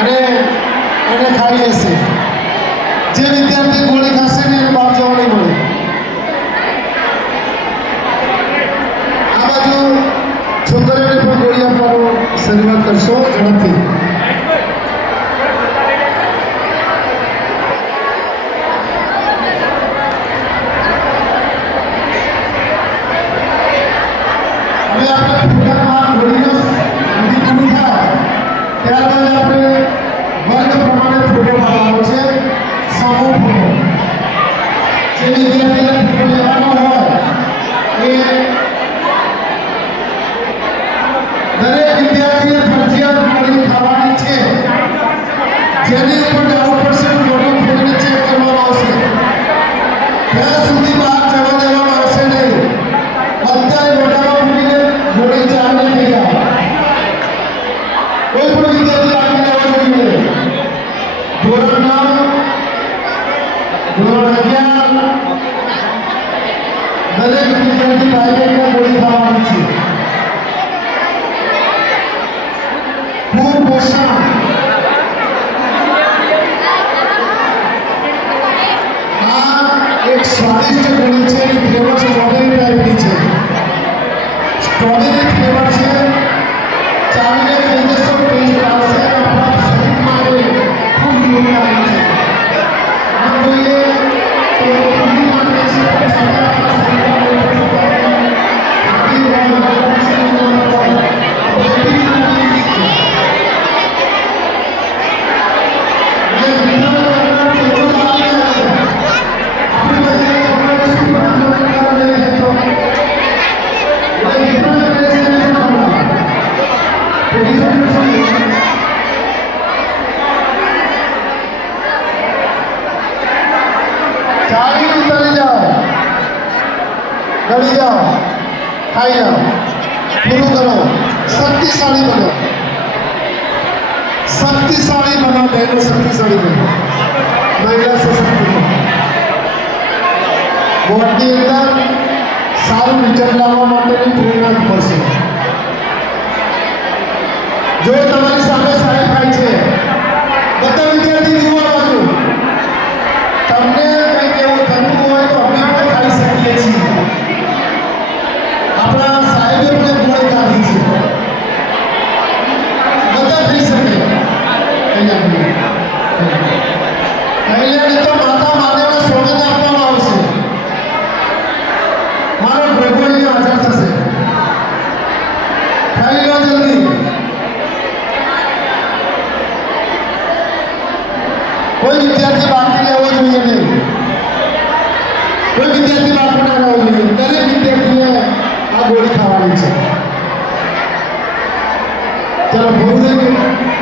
અને એને ખાઈ લેશે. જે વિદ્યાર્થી ગોળી ખાશે ને એને બહાર જવા નહીં મળે. આ બાજુ છોકરીઓને પણ ગોળી આપવાનું શરૂઆત કરશો ઝડપથી. હવે આપણે પોતાના ગોળીનો વિધિ પૂરી થાય ત્યારબાદ આપણે વર્ગ પ્રમાણે ફોટો પાડવાનો છે. સમૂહ ફોટો. જે વિદ્યાર્થીને ફોટો લેવાનો હોય એ દરેક વિદ્યાર્થીએ ફરજિયાત ગોળી ખાવાની છે. જેની ઉપર ડાઉટ પડશે તો ફોટો ખોલીને ચેક કરવામાં આવશે. ત્યાં સુધી બહાર જવા દેવામાં આવશે નહીં. બધા મોઢામાં મૂકીને ગોળી ચાલને થઈ જાય. કોઈ પણ વિદ્યાર્થી બાકી રહેવો જોઈએ. ધોરણ 9 ધોરણ 11 દરેક વિદ્યાર્થી ભાઈને ગોળી ખાવાની છે. ખૂબ પોષણ. આ એક સ્વાદિષ્ટ ગોળી છે. એની ફ્લેવર સ્ટ્રોબેરી ટાઈપની છે. સ્ટ્રોબેરી ફ્લેવર છે. ચાવીને ખાઈ જશો ટેસ્ટ આવશે. આપણા શરીર માટે ખૂબ ગુણકારી છે. આ જોઈએ તો પૂરી માટે છે. છતાં આપણા શરીર માટે ચાવી ઉતરી જાઓ, ગળી જાઓ, ખાઈ જાઓ, પૂરું કરો. શક્તિશાળી બનો. શક્તિશાળી બનો. બહેનો શક્તિશાળી બનો. મહિલા સશક્તિકરણ. બોર્ડની અંદર સારું રિઝલ્ટ લાવવા માટેની પ્રેરણા મળશે. જો તમારી સામે સારી થાય છે બધા વિદ્યાર્થી જોવા બાજુ તમને કંઈક એવું થતું હોય તો અમે પણ ખાઈ શકીએ છીએ. આપણા સાહેબે પણ ગોળી ખાધી છે. બધા થઈ શકે. મહિલાને તો માતા માતાના સોગંદ આપવામાં આવશે. મારો પ્રભુની હાજર થશે. ખાઈ લો જલ્દી. કોઈ વિદ્યાર્થી બાકી રહેવો જોઈએ નહીં. કોઈ વિદ્યાર્થી બાકી ના રહેવો જોઈએ. દરેક વિદ્યાર્થીએ આ ગોળી ખાવાની છે. ચલો પૂરું થઈ ગયું.